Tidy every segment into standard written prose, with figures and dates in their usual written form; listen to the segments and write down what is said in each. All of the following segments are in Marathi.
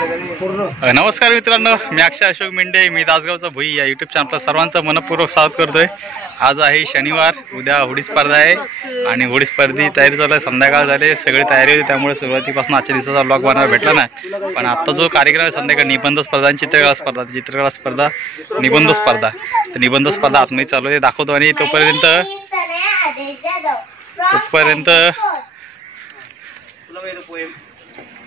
नमस्कार मित्रांनो, मी अक्षय अशोक मेंढे, मी दासगावचा भुई या यूट्यूब चॅनलला सर्वांचं मनपूर्वक स्वागत करतोय। आज आहे शनिवार, उद्या होडी स्पर्धा आहे आणि होडी स्पर्धी तयारी चालू आहे। संध्याकाळ झाले, सगळी तयारी होती, त्यामुळे सुरुवातीपासून आजच्या दिवसाचा ब्लॉग बनवायला भेटला नाही। पण आता जो कार्यक्रम आहे संध्याकाळी निबंध स्पर्धा आणि चित्रकला स्पर्धा, निबंध स्पर्धा, तर निबंध स्पर्धा आतमध्ये चालू आहे, दाखवतो। आणि तोपर्यंत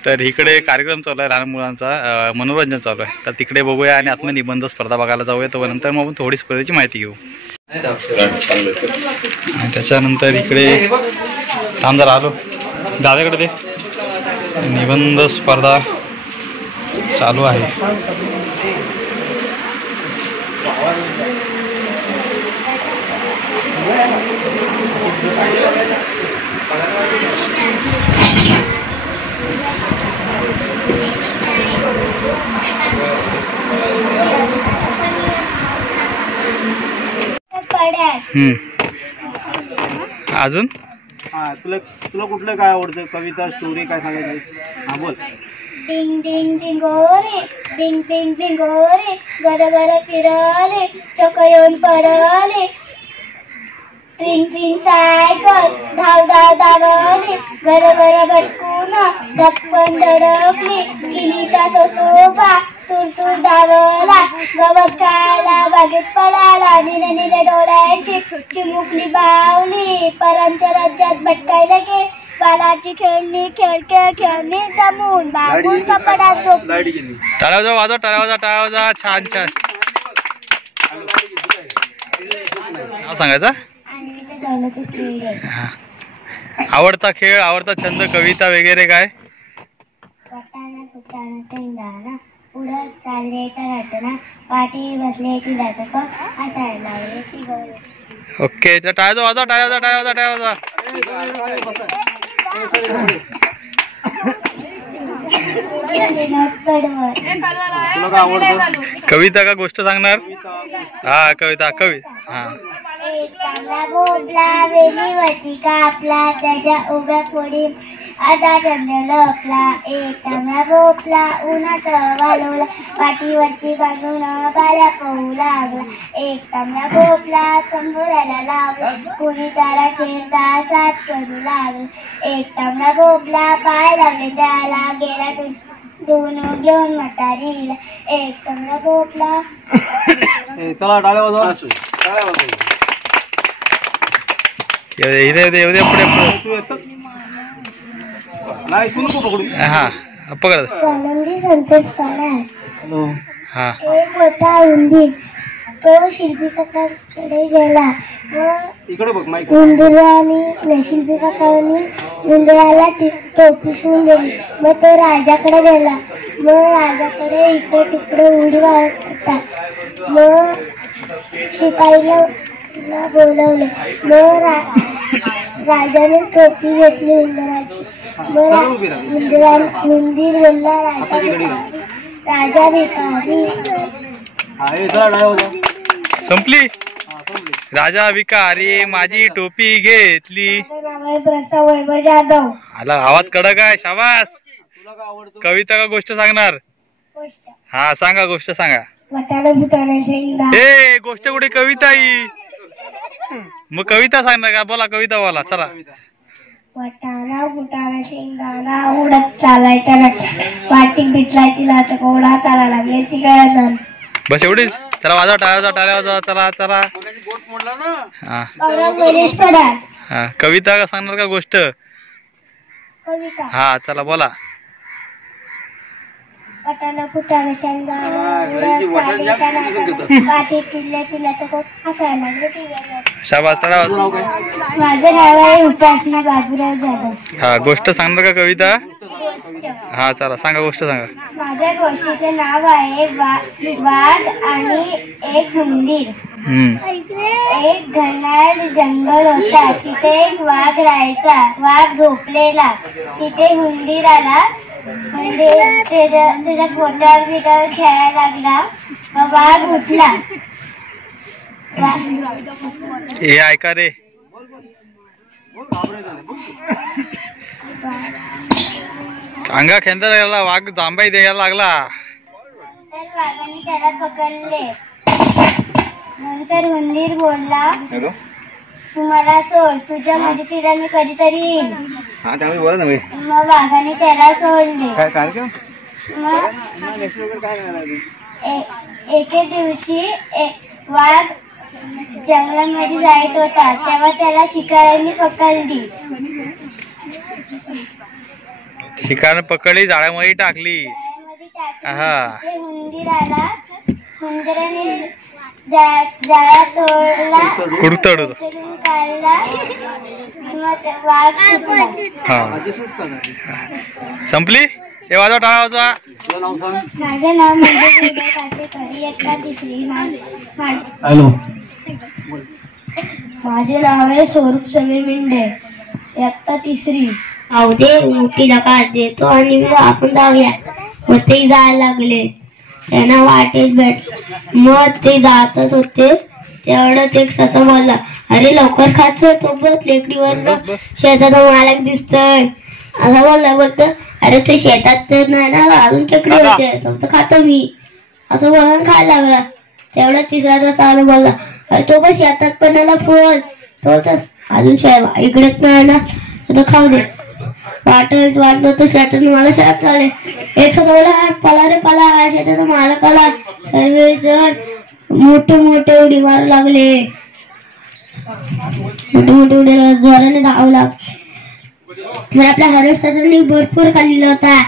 तर इकडे कार्यक्रम चालू आहे, लहान मुलांचा मनोरंजन चालू आहे, तर तिकडे बघूया आणि आत्म निबंध स्पर्धा बघायला जाऊया। तो नंतर मग आपण थोडी स्पर्धेची माहिती घेऊ। त्याच्यानंतर इकडे थांब जरा आलो दादाकडे, ते निबंध स्पर्धा चालू आहे। अजून तुला कुठलं काय आवडतं? कविता, स्टोरी काय सांगायची? हा बोल। डिंग डिंग डिंगोरे, डिंग डिंग डिंगोरे, घर घर फिरले, चक येऊन पडले, ट्रिंग ट्रिंग सायकल, धाव धाव धावले, घर घर भटकून धपकन धडकली, गिलीचा सोसोबा तूर तूर धावला, गवत खायला बागेत पडाला, निळे निळे डोळ्यांची चिमुकली बावली, परांच्या राज्यात भटकायला गे, बालाची खेळणी खेळणी जमून बागून कपडात झोपली। टाळ्या वाजवा, छान छान नाव सांगायचं। आवडता खेळ, आवडता छंद, कविता वगैरे काय? पटाना फुटाना शेंगाना, उडत चालले टनाटना, पाठी बसल्याची जातक असायला लागले ती गौरी। ओके, टाळ्या वाजवा। कविता का गोष्ट सांगणार? हा कविता हा। एक तांबडा बोबला वेलीवरती कापला, त्याच्या उभ्या फोडी आधा चंद लपला, एक तांबडा बोबला उन्हात वालवला, पाठीवरती बांधून पाया पोहू लागला, एक तांबडा बोबला तंबोऱ्याला लावला, कुणी तारा छेडता साथ करू लागला, एक तांबडा बोबला पाय लागले त्याला, गेला दोन घेऊन म्हातारीला, एक तांबडा बोबला। चला टाळ्या वाजवा, टाळ्या वाजवा। आनंदी संतोष काढा। एक होता उंदीर, तो शिल्पी काकाकडे गेला, उंदराने शिल्पी काकांनी उंदराला टोपी शिवून दिली, मग तो राजाकडे गेला, मग राजाकडे इकडे तिकडे उडी मारत होता, मग शिपाईला बोलवले, मग राजाने टोपी घेतली उंदराची, मग उंदीर बोलला राजा भिकारी। संपली? राजा भिकारी माझी टोपी घेतली। प्रसाद वैभव जाधव। आला आवाज कडक आहे, शाबास। कविता का गोष्ट सांगणार? हा सांगा, गोष्ट सांगा। ए गोष्ट कुठे, कविता ही? मग कविता सांगणार का? बोला कविता बोला, चला। वटाणा फुटाणा शेंगाणा, उडत चालाय टना, पाठी पिटलाय तिला चकोडा, चाला लागले ती गळा। बस एवढीच? चला वाजवा, टाळ्या वाजवा, चला। हा कविता का सांगणार का गोष्ट? कविता। हा चला बोला। वटाणा फुटाणा शेंगाणा, उडत चालाय टना, पाठी पिटलाय तिला चकोडा, हसायला लागले ती गळा। शाबास, टाळ्या वाजवा। माझं नाव आहे उपासना बाबूराव जाधव। हा गोष्ट सांगणार का कविता? हा चला सांगा, गोष्ट सांगा। माझ्या गोष्टीचे नाव आहे वाघ आणि एक उंदीर। एक घनदाट जंगल होता, तिथे एक वाघ राहायचा, वाघ झोपलेला, तिथे उंदीर आला, त्याच्या पोटावर बिटावर खेळायला लागला, वाघ उठला, हे ऐका रे, अंगा खेंदा गेला वाघ जांबाई द्यायला लागला. तर वाघाने त्याला पकडले. नंतर उंदीर बोलला, तू मला सोड, तुझ्या मदतीला मी कधीतरी येईन. मग वाघाने त्याला सोडले. मग एके दिवशी वाघ जंगलामध्ये जात होता, तेव्हा त्याला शिकाऱ्यांनी पकडली. शिकार पकडली, जाळ्यामध्ये टाकली. ते उंदीराला उंदराने जाळा तोडला, काढला. मग वाघ संपली. हे वाजवा टाळा वाजवा. माझं नाव म्हणजे कासेकर, इयत्ता 3री. हॅलो, माझे नाव आहे स्वरूप समीर मिंडे, इयत्ता 3री. अवधे मोठी नकार देतो आणि आपण जाऊया. मग ते जायला लागले. त्यांना वाटेत भेट. मग ते जातच होते तेवढं एक ससा बोलला, अरे लवकर खाच, तो बघ लेकडीवर शेताचा मालक दिसतोय. असं बोलतो, अरे ते शेतात तर नाही ना, अजून चकडी होते, फक्त खातो मी. असं बोलून खायला लागला. तेवढा तिसरा तसा आला बोलला, अरे तो बस शेतात पण आला फुल, तो तर अजून इकडेच नाही ना, तो खाऊ दे. वाटलं तो शेतात मला शेतात चालले. एक बोला, पला रे पला, शेताचा मालक आला. सर्वजण मोठे मोठे उडी मारू लागले. मोठे मोठे उडी जोराने धावू लागले. मग आपल्या हरसनी भरपूर खाल्लेला होता,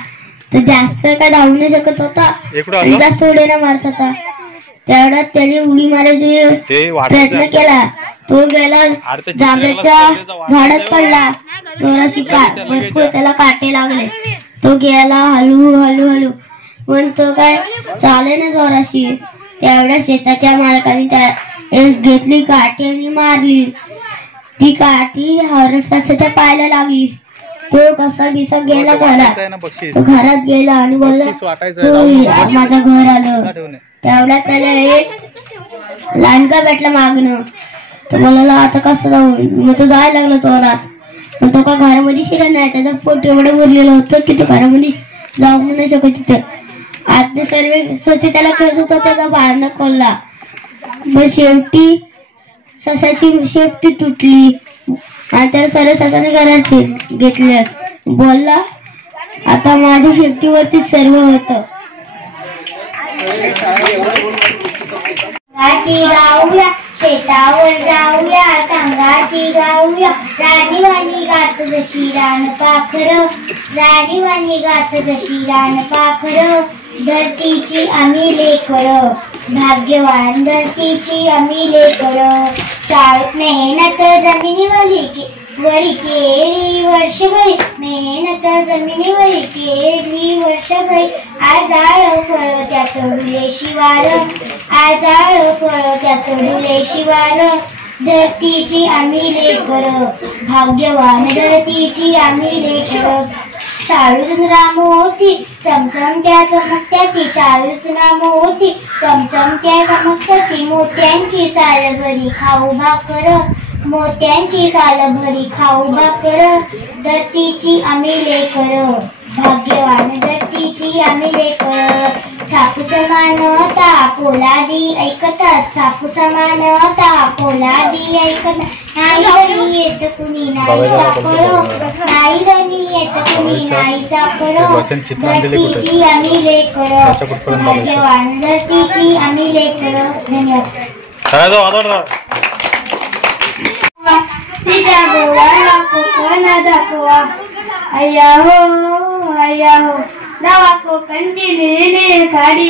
तर जास्त काय धावू नाही शकत होता, जास्त उडी नाही मारत होता. तेवढ्यात त्याने उडी मारायची प्रयत्न केला. तो गेला जांभळाच्या झाडात पडला. जोराशी भरपूर त्याला काटे लागले. तो गेला हलू हलू हलू, पण तो काय चाले ना जोराशी. तेवढ्या शेताच्या मालकाने त्या घेतली काठी आणि मारली. ती काठी हरसाच्या पायाला लागली. तो कसा बिसा गेला घरात. तो घरात गेला आणि बोलला, माझं घर आलं. तेवढ्यात त्याला एक लांडगा भेटला मागणं. तो बोलायला, आता कसं जाऊ. मग तो जायला लागला चोरात. पण तो का घरामध्ये शिरा नाही, त्याचं पोट एवढं भरलेलं होतं की तो घरामध्ये जाऊ नाही शकत. तिथं आता सर्व ससे त्याला कसं होतं, त्याचा भांडण खोलला. मग शेवटी ससाची शेपटी तुटली आणि त्याला सर्व ससाने घरात घेतलं. बोलला, आता माझ्या शेपटीवरतीच सर्व होतं. गाऊया, शेतावर जाऊया, सांगाती गाऊया. राणीवाणी गात जशी रान पाखर, राणीवाणी गात जशी रान पाखर. धरतीची आम्ही लेकर, भाग्यवान धरतीची आम्ही लेकर. शाळेत मेहनत जमिनीवरी केली वर्षभर, मेहनत जमिनीवरी केली वर्षभर. आजाळ फळ त्याचं डुले शिवार, आजाळ फळ त्याचं डुले शिवार. धरतीची आम्ही लेकर, भाग्यवान धरतीची आम्ही लेकर. शाळूचंद्रा मोती चमचमत्या चमकत्या ती, शाळूचंद्रा मोती चमचमत्या चमकत्या ती. मोत्यांची साल भरी खाऊ भाकर, मोत्यांची साल भरी खाऊ भाकर. धरतीची आम्ही लेकर, भाग्यवान धरतीची आम्ही लेकर. स्थापू समानता पोलादी ऐकता, स्थापू समानता पोलादी ऐकता. नाही धनी येत कुणी नाहीचा करो, नाही धनी येत कुणी नाहीचा करो. धरतीची आम्ही लेकर, भाग्यवान धरतीची आम्ही लेकर. धन्यवाद. तिच्या गोवाला कोकणा दाखवा, अय्या हो अय्या हो. दवा कोकणची निळी खाडी,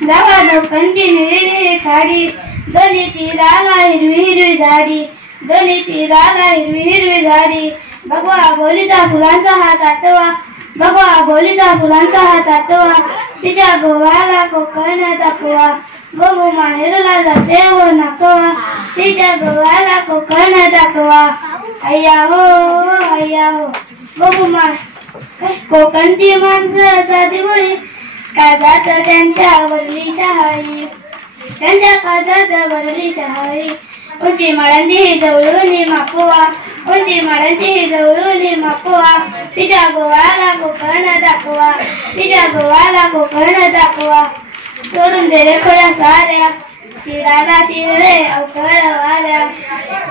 दवा कोकणची निळी खाडी. दोन्ही तीराला हिरवी हिरवी झाडी, दोन्ही तीराला हिरवी हिरवी झाडी. भगवा बोलीचा फुलांचा हात आठवा, भगवा बोलीचा फुलांचा हात आठवा. तिच्या गोवाला कोकण दाखवा, गोगो माहेरला जाते हो नाकवा. तिच्या गोवाला कोकण दाखवा, अय्या हो अय्या हो. गोगो कोकणची माणसं साधी मुळी, काजात त्यांच्या वरली शहाळी, त्यांच्या काजात वरली शहाळी. उंची माडांची जवळून मापोवा, उंची माडांची जवळून मापोवा, तिच्या गोवाला गोकर्ण दाखवा, तिच्या गोवाला गोकर्ण दाखवा. सोडून दे रे खोड्या साऱ्या, शिराला शिरले अवकळ वाऱ्या.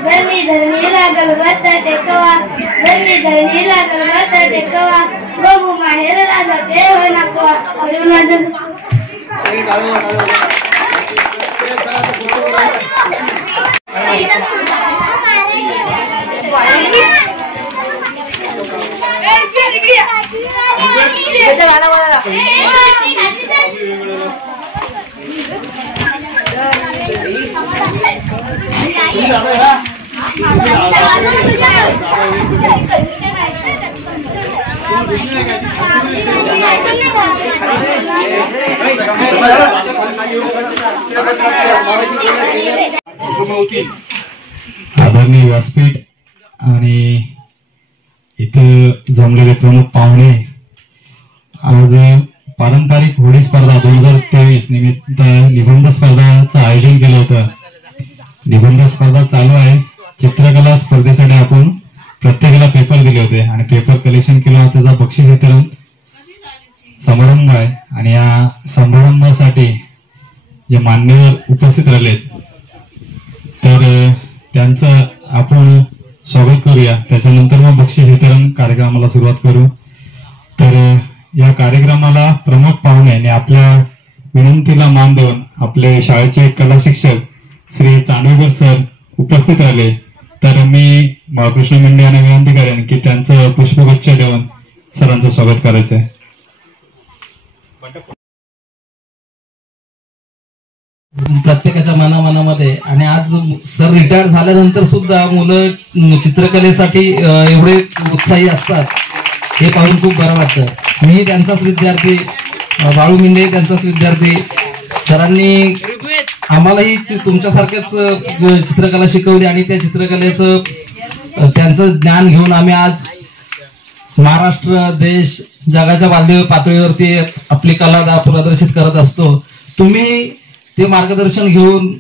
धरणी धरणीला गलबत टेकवा, धरणी धरणीला गलबत टेकवा. गहू माहेरला जाते हो नाकवा. आदरणीय व्यासपीठ आणि इथं जमलेले प्रमुख पाहुणे, आज पारंपरिक होळी स्पर्धा 2023 निमित्त निबंध स्पर्धाचं आयोजन केलं होतं. निबंध स्पर्धा चालू आहे. चित्रकला स्पर्धेसाठी आपण प्रत्येकाला पेपर दिले होते आणि पेपर कलेक्शन केलं, त्याचा बक्षीस वितरण समारंभ आहे. आणि या समारंभासाठी जे मान्यवर उपस्थित राहिलेत तर त्यांचं आपण स्वागत करूया. त्याच्यानंतर मग बक्षीस वितरण कार्यक्रमाला सुरुवात करू. तर या कार्यक्रमाला प्रमुख पाहुणे आणि आपल्या विनंतीला मान देऊन आपले शाळेचे कला शिक्षक श्री चांडवेकर सर उपस्थित राहिले. तर मी बाळकृष्ण मेंढे यांना विनंती करेन की त्यांचं पुष्पगुच्छ देऊन सरांचं स्वागत करायचंय. प्रत्येकाच्या मनामध्ये आणि आज सर रिटायर झाल्यानंतर सुद्धा मुलं चित्रकलेसाठी एवढे उत्साही असतात हे पाहून खूप बरं वाटतं. मी त्यांचाच विद्यार्थी, बाळू मिंडे त्यांचाच विद्यार्थी. सरांनी आम्हालाही तुमच्यासारख्याच चित्रकला शिकवली आणि त्या चित्रकलेचं त्यांचं ज्ञान घेऊन आम्ही आज महाराष्ट्र, देश, जगाच्या पातळीवरती आपली कला प्रदर्शित करत असतो. तुम्ही ते मार्गदर्शन घेऊन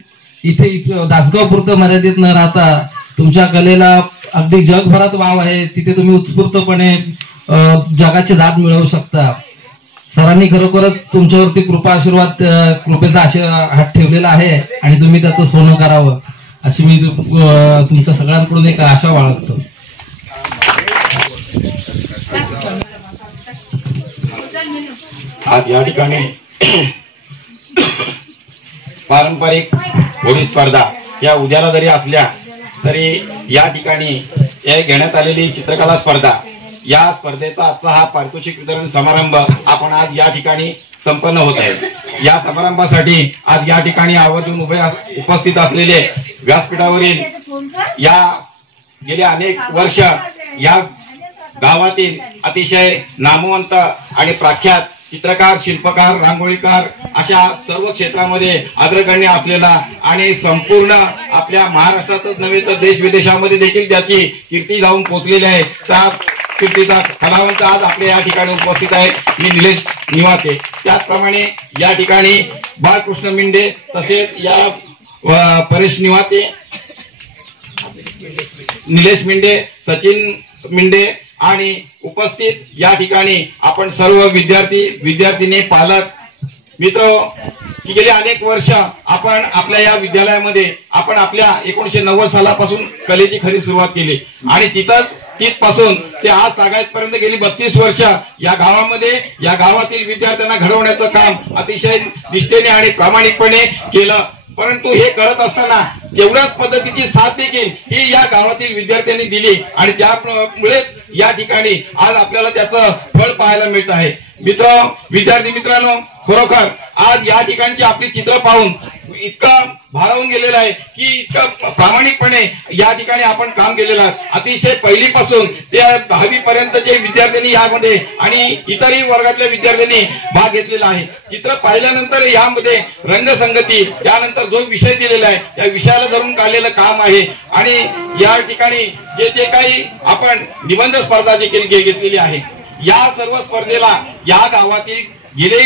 इथे दासगाव पुरतं मर्यादित न राहता तुमच्या कलेला अगदी जगभरात वाव आहे, तिथे तुम्ही उत्स्फूर्तपणे जगाची दाद मिळवू शकता. सरांनी खरोखरच तुमच्यावरती कृपेचा हात ठेवलेला आहे आणि तुम्ही त्याचं सोनं करावं अशी मी तुमच्या सगळ्यांकडून एक आशा बाळगतो. आज या ठिकाणी पारंपरिक होळी स्पर्धा या उद्याला जरी असल्या तरी या ठिकाणी घेण्यात आलेली चित्रकला स्पर्धा, या स्पर्धेचा आजचा हा पारितोषिक वितरण समारंभ आपण आज या ठिकाणी संपन्न होत आहे. या समारंभासाठी आज या ठिकाणी आवर्जून उपस्थित असलेले व्यासपीठावरील या गेल्या अनेक वर्ष या गावातील अतिशय नामवंत आणि प्रख्यात चित्रकार, शिल्पकार, रांगोळीकार अशा सर्व क्षेत्रामध्ये अग्रगण्य असलेला आणि संपूर्ण आपल्या महाराष्ट्रातच नव्हे तर देश विदेशामध्ये देखील त्याची कीर्ती जाऊन पोहोचलेली आहे. त्या कीर्तीचा कलावंत आज आपल्या या ठिकाणी उपस्थित आहे. मी निलेश निवाते. त्याचप्रमाणे या ठिकाणी बाळकृष्ण मिंडे, तसेच या परेश निवाते, निलेश मिंडे, सचिन मिंडे आणि उपस्थित या ठिकाणी आपण सर्व विद्यार्थिनी, पालक मित्र की गेली अनेक वर्ष आपण आपल्या या विद्यालयामध्ये आपण आपल्या 1990 सालापासून कलेची खरी सुरुवात केली आणि तिथपासून ते आज तागायतपर्यंत गेली 32 वर्ष या गावामध्ये या गावातील विद्यार्थ्यांना घडवण्याचं काम अतिशय निष्ठेने आणि प्रामाणिकपणे केलं. परंतु हे करत असताना तेवढ्याच पद्धतीची साथ देखील ही या गावातील विद्यार्थ्यांनी दिली आणि त्यामुळेच या ठिकाणी आज आपल्याला त्याचं फळ पाहायला मिळत आहे. विद्यार्थी मित्रांनो, खरोखर आज या ठिकाणची आपली चित्र पाहून इतकं भारावून गेलेलं आहे की इतकं प्रामाणिकपणे या ठिकाणी आपण काम केलेलं आहे. अतिशय पहिलीपासून ते 10वी पर्यंतचे विद्यार्थ्यांनी यामध्ये आणि इतरही वर्गातल्या विद्यार्थ्यांनी भाग घेतलेला आहे. चित्र पाहिल्यानंतर यामध्ये रंगसंगती, त्यानंतर जो विषय दिलेला आहे त्या विषयाला धरून काढलेलं काम आहे. आणि या ठिकाणी जे काही आपण निबंध स्पर्धा देखील घेतलेली आहे, या सर्व स्पर्धेला या गावातील गेले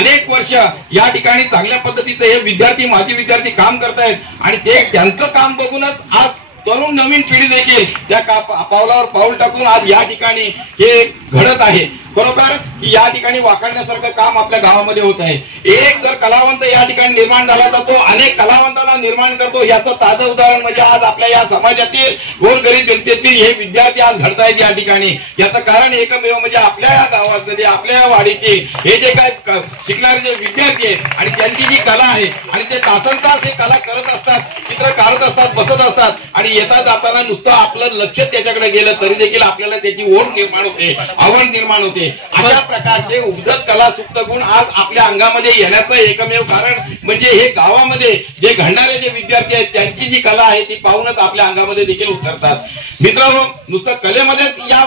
अनेक वर्ष या ठिकाणी चांगल्या पद्धतीचे हे विद्यार्थी माजी विद्यार्थी काम करतायत आणि ते त्यांचं काम बघूनच आज तरुण नवीन पिढी देखील त्या पावलावर पाऊल टाकून आज या ठिकाणी हे घडत आहे. खरोखर की या ठिकाणी वाखाणण्यासारखं काम आपल्या गावामध्ये होत आहे. एक जर कलावंत या ठिकाणी निर्माण झाला तर तो अनेक कलावंतांना निर्माण करतो. याचं ताजं उदाहरण म्हणजे आज आपल्या या समाजातील गोरगरीब जनतेतील हे विद्यार्थी आज घडतायत या ठिकाणी. याचं कारण एकमेव म्हणजे आपल्या या गावामध्ये आपल्या वाडीतील हे जे काय शिकणारे जे विद्यार्थी आहेत आणि त्यांची जी कला आहे आणि ते तासनतास हे कला करत असतात, चित्र काढत असतात, बसत असतात आणि येता जाताना नुसतं आपलं लक्ष त्याच्याकडे गेलं तरी देखील आपल्याला त्याची ओढ निर्माण होते, आवड निर्माण होते. अशा प्रकारचे उपजत कला सुप्त गुण आज आपल्या अंगामध्ये येण्याचं एकमेव कारण म्हणजे हे गावामध्ये जे घडणारे जे विद्यार्थी आहेत त्यांची जी कला आहे ती पाहूनच आपल्या अंगामध्ये देखील उतरतात. मित्रांनो, नुसतं कलेमध्येच या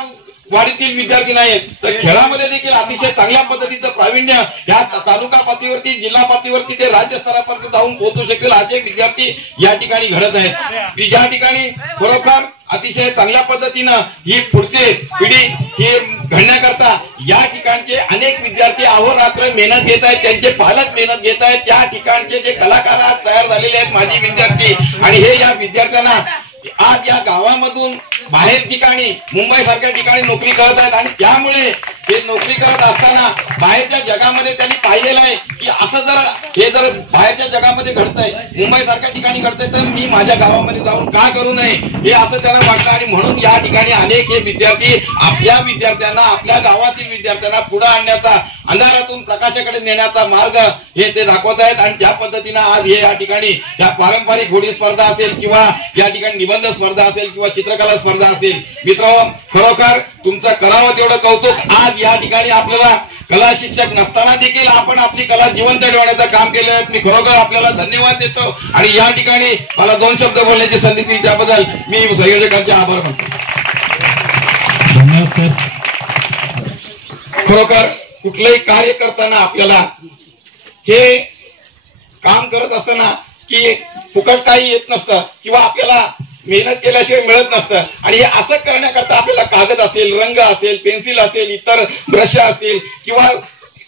वाडीतील विद्यार्थी नाहीत तर खेळामध्ये देखील अतिशय चांगल्या पद्धतीचं प्रावीण्य या तालुका पातळीवरती, जिल्हा पातळीवरती ते राज्य स्तरापर्यंत जाऊन पोहोचू शकतील असे विद्यार्थी या ठिकाणी घडत आहेत. या ठिकाणी खरोखर अतिशय चांगल्या पद्धतीनं ही पुढची पिढी ही घडण्याकरता या ठिकाणचे अनेक विद्यार्थी अहोरात्र मेहनत घेत आहेत, त्यांचे पालक मेहनत घेत आहेत. त्या ठिकाणचे जे कलाकार आज तयार झालेले आहेत माजी विद्यार्थी आणि हे या विद्यार्थ्यांना आज या गावामधून बाहेर ठिकाणी मुंबई सारख्या ठिकाणी नोकरी करत आहेत आणि त्यामुळे हे नोकरी करत असताना बाहेरच्या जगामध्ये त्यांनी पाहिलेलं आहे की असं जर बाहेरच्या जगामध्ये घडतंय, मुंबई सारख्या ठिकाणी घडतंय तर मी माझ्या गावामध्ये जाऊन का करू नये हे असं त्यांना वाटतं आणि म्हणून या ठिकाणी अनेक हे विद्यार्थी आपल्या विद्यार्थ्यांना, आपल्या गावातील विद्यार्थ्यांना पुढे आणण्याचा, अंधारातून प्रकाशाकडे नेण्याचा मार्ग हे ते दाखवत आहेत आणि त्या पद्धतीनं आज हे या ठिकाणी या पारंपरिक घोडी स्पर्धा असेल किंवा या ठिकाणी निबंध स्पर्धा असेल किंवा चित्रकला स्पर्धा असेल. मित्रांनो, खरोखर तुमचं करावं तेवढं कौतुक. आज या ठिकाणी आपल्याला कला शिक्षक नसताना देखील आपण आपली कला जिवंत ठेवण्याचं काम केलं. मी खरोखर आपल्याला धन्यवाद देतो आणि या ठिकाणी मला 2 शब्द बोलण्याची संधी दिली त्याबद्दल मी संयोजकांचे आभार मानतो. धन्यवाद सर. खरोखर कुठलंही कार्य करताना आपल्याला हे काम करत असताना की फुकट काही येत नसतं किंवा आपल्याला मेहनत केल्याशिवाय मिळत नसतं आणि हे असं करण्याकरता आपल्याला कागद असेल, रंग असेल, पेन्सिल असेल, इतर ब्रश असतील किंवा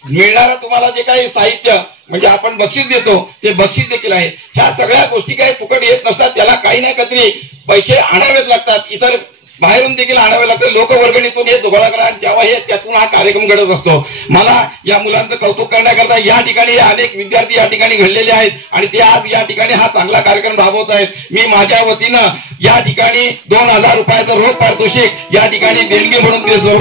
मिळणारं तुम्हाला जे काही साहित्य म्हणजे आपण बक्षीस देतो ते बक्षीस देखील आहे. ह्या सगळ्या गोष्टी काही फुकट येत नसतात, त्याला काही ना काहीतरी पैसे आणावेच लागतात, इतर बाहेरून देखील आणावे लागते. लोकवर्गणीतून हे गोळा करा आणि तेव्हा हे त्यातून हा कार्यक्रम घडत असतो. मला या मुलांचं कौतुक करण्याकरता या ठिकाणी अनेक विद्यार्थी या ठिकाणी घडलेले आहेत आणि ते आज या ठिकाणी हा चांगला कार्यक्रम राबवत आहेत. मी माझ्या वतीनं या ठिकाणी 2000 रुपयाचं रोख पारितोषिक या ठिकाणी देणगी म्हणून देतो.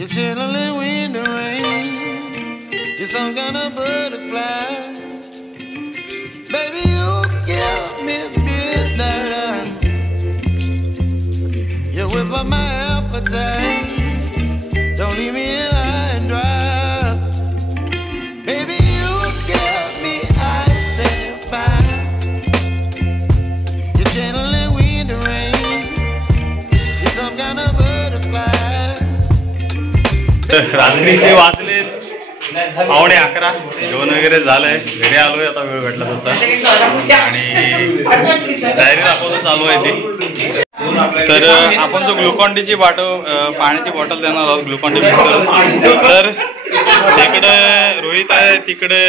You're chilling in the rain. You're some kind of butterfly. Baby, you give me midnight. You whip up my appetite. Don't leave me high and dry. Baby, you give me ice and fire. You're channeling wind and rain. You're some kind of butterfly. रात्रीचे वाजले 11:15 जेवण वगैरे झालंय. घरी आलोय आता, वेळ भेटला तसा. आणि तयारी दाखवतो चालू आहे ती. तर आपण जो ग्लुकॉन डी ची पाण्याची बॉटल देणार आहोत, ग्लुकॉन डी मिक्स करून. तर तिकडे रोहित आहे, तिकडे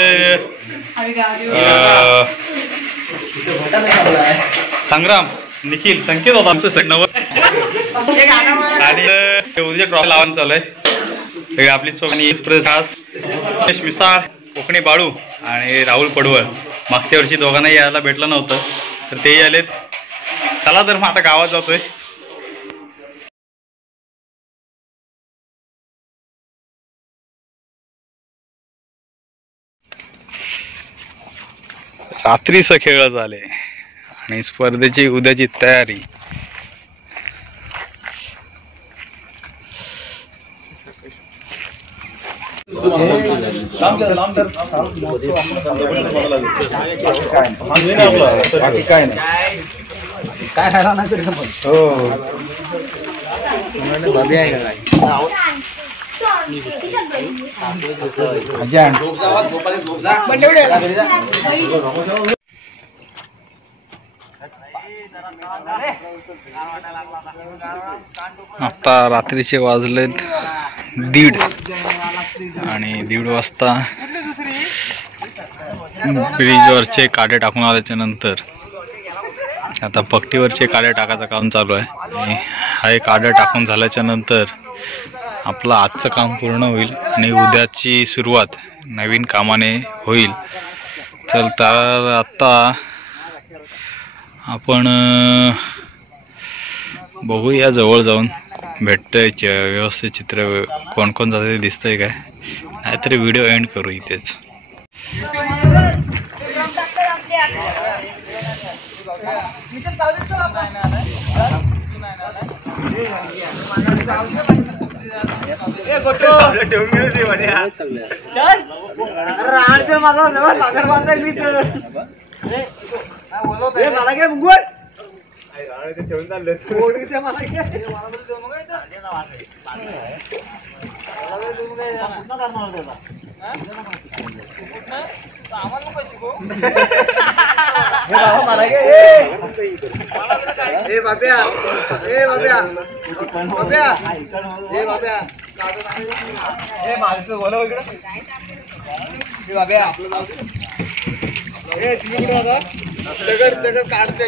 संग्राम, निखिल, संकेत होता आमचं सगळं. आणि उद्या ट्रॉफी लावून चालू आहे. सगळे आपली सोबत एक्सप्रेस आज मिसाळ, कोकणी बाळू आणि राहुल पडवळ. मागच्या वर्षी दोघांनाही यायला भेटलं नव्हतं, तर तेही आलेत. चला तर मग आता गावात जातोय. रात्रीचं खेळ झाले आणि स्पर्धेची उद्याची तयारी. काय खायला ना तरी आता रात्रीचे वाजलेत 1:30 आणि 1:30 वाजता ब्रिजवरचे काटे टाकून आल्याच्या नंतर आता पट्टीवरचे काटे टाकायचं काम चालू आहे. आणि हा काटे टाकून झाल्याच्या नंतर आपलं आजचं काम पूर्ण होईल आणि उद्याची सुरुवात नवीन कामाने होईल. तर आता आपण बघूया, जवळ जाऊन भेटतंय व्यवस्थित चित्र कोण कोण जाते दिसतंय काय, नाहीतरी व्हिडिओ एंड करू इथेच. दगड काढते.